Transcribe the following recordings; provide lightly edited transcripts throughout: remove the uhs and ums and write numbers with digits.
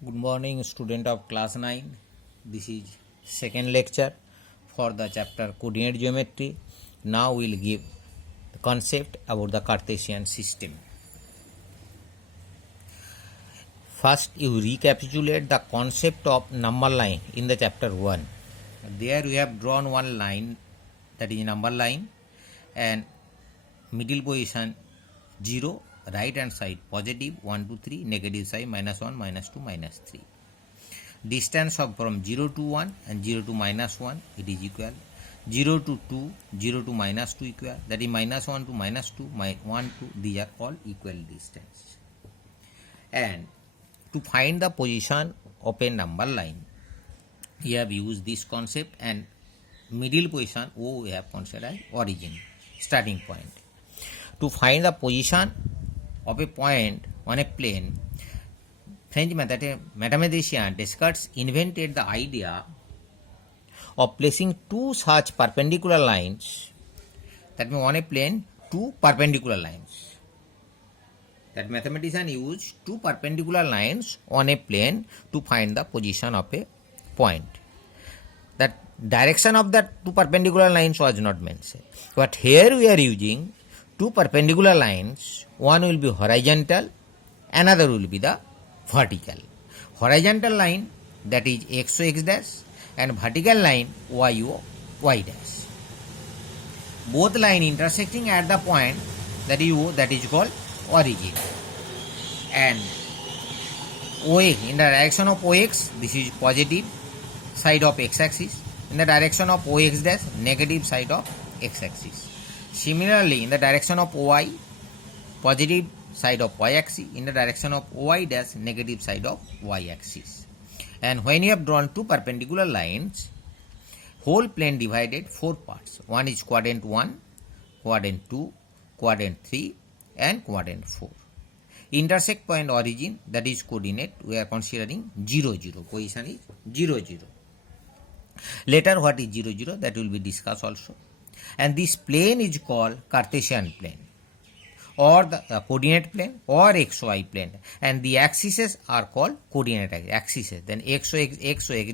Good morning, student of class 9. This is second lecture for the chapter coordinate geometry. Now we will give the concept about the Cartesian system. First, you recapitulate the concept of number line in the chapter 1. There we have drawn one line, that is number line, and middle position 0, right hand side positive 1 to 3, negative side -1, -2, -3. Distance from 0 to 1 and 0 to -1, it is equal. 0 to 2, 0 to -2 equal, that is -1 to -2, 1 to, these are all equal distance. And to find the position of a number line, we have used this concept, and middle position O we have considered as origin, starting point. To find the position of a point on a plane, French mathematician Descartes invented the idea of placing two such perpendicular lines, that means on a plane two perpendicular lines. That mathematician used two perpendicular lines on a plane to find the position of a point. That direction of the two perpendicular lines was not mentioned, but here we are using two perpendicular lines. One will be horizontal, another will be the vertical. Horizontal line, that is x o x dash, and vertical line y o y dash. Both line intersecting at the point that is O, that is called origin. And OX, in the direction of OX, this is positive side of x-axis. In the direction of OX dash, negative side of x-axis. Similarly, in the direction of OY, positive side of y-axis. In the direction of OY dash, negative side of y-axis. And when you have drawn two perpendicular lines, whole plane divided four parts. One is quadrant 1, quadrant 2, quadrant 3, and quadrant 4. Intersect point origin, that is coordinate, we are considering 0, 0. Position is 0, 0. Later, what is 0, 0, that will be discussed also. And this plane is called Cartesian plane, or the coordinate plane, or xy plane, and the axes are called coordinate axes. Then x o x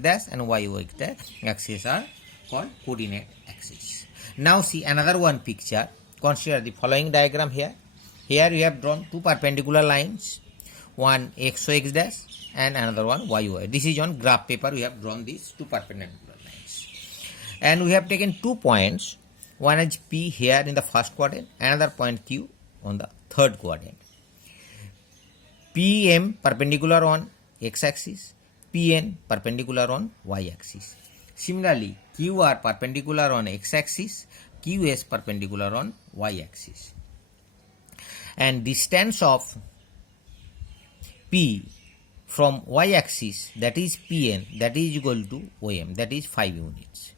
dash and y o x dash axes are called coordinate axes. Now see another one picture. Consider the following diagram here. Here we have drawn two perpendicular lines, one x o x dash and another one y o. This is on graph paper. We have drawn these two perpendicular lines, and we have taken 2 points. One is P here in the first quadrant, another point Q on the third quadrant. PM perpendicular on x-axis, PN perpendicular on y-axis. Similarly, QR perpendicular on x-axis, QS perpendicular on y-axis. And distance of P from y-axis, that is PN, that is equal to OM, that is 5 units.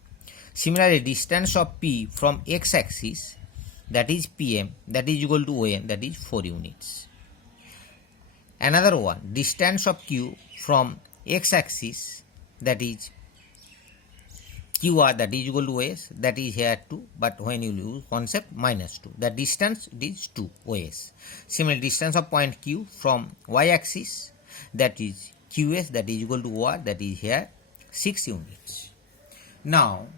Similarly, distance of P from x-axis, that is PM, that is equal to OM, that is 4 units. Another one, distance of Q from x-axis, that is QR, that is equal to OS, that is here 2, but when you use concept -2, the distance is 2 OS. Similarly, distance of point Q from y-axis, that is QS, that is equal to OR, that is here 6 units. Now,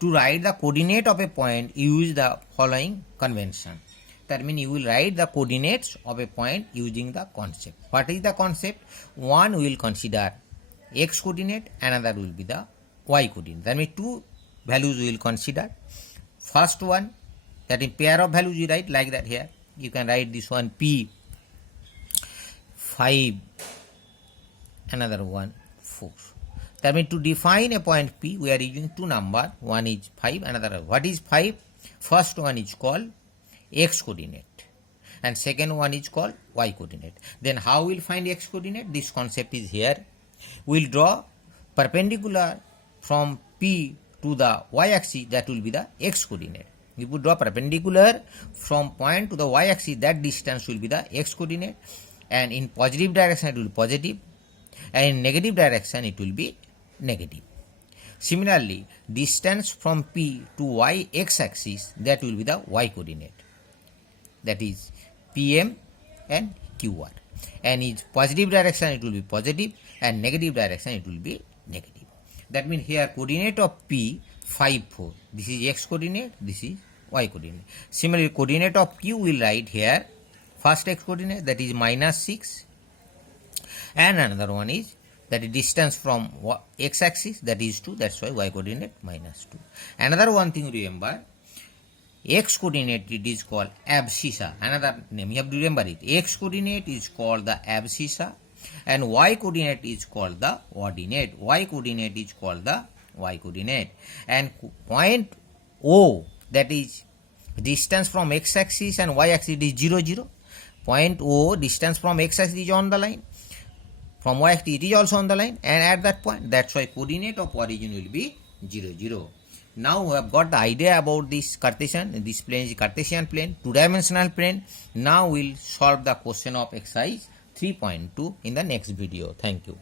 to write the coordinate of a point, use the following convention. That means you will write the coordinates of a point using the concept. What is the concept? One will consider x coordinate, another will be the y coordinate. That means two values we will consider. First one, that is pair of values you write like that here. You can write this one P 5, another one 4. That means to define a point P, we are using two numbers. One is 5, another. What is 5? First one is called x coordinate, and second one is called y coordinate. Then how we will find x coordinate? This concept is here. We will draw perpendicular from P to the y-axis, that will be the x coordinate. If we draw perpendicular from point to the y-axis, that distance will be the x coordinate, and in positive direction it will be positive, and in negative direction it will be negative. Similarly, distance from P to y x-axis, that will be the y coordinate, that is PM and QR. and is positive direction it will be positive, and negative direction it will be negative. That means here coordinate of P 5 4. This is x coordinate, this is y coordinate. Similarly, coordinate of Q will write here first x coordinate, that is -6, and another one is that is distance from x axis, that is 2, that's why y coordinate -2. Another one thing remember, x coordinate it is called abscissa. Another name you have to remember it. X coordinate is called the abscissa and y coordinate is called the ordinate. Y coordinate is called the y coordinate. And point O, that is distance from x axis and y axis is 0 0. Point O, distance from x axis is on the line, from y axis it is also on the line, and at that point, that's why coordinate of origin will be 0 0. Now we have got the idea about this Cartesian. This plane is Cartesian plane, two-dimensional plane. Now we'll solve the question of exercise 3.2 in the next video. Thank you.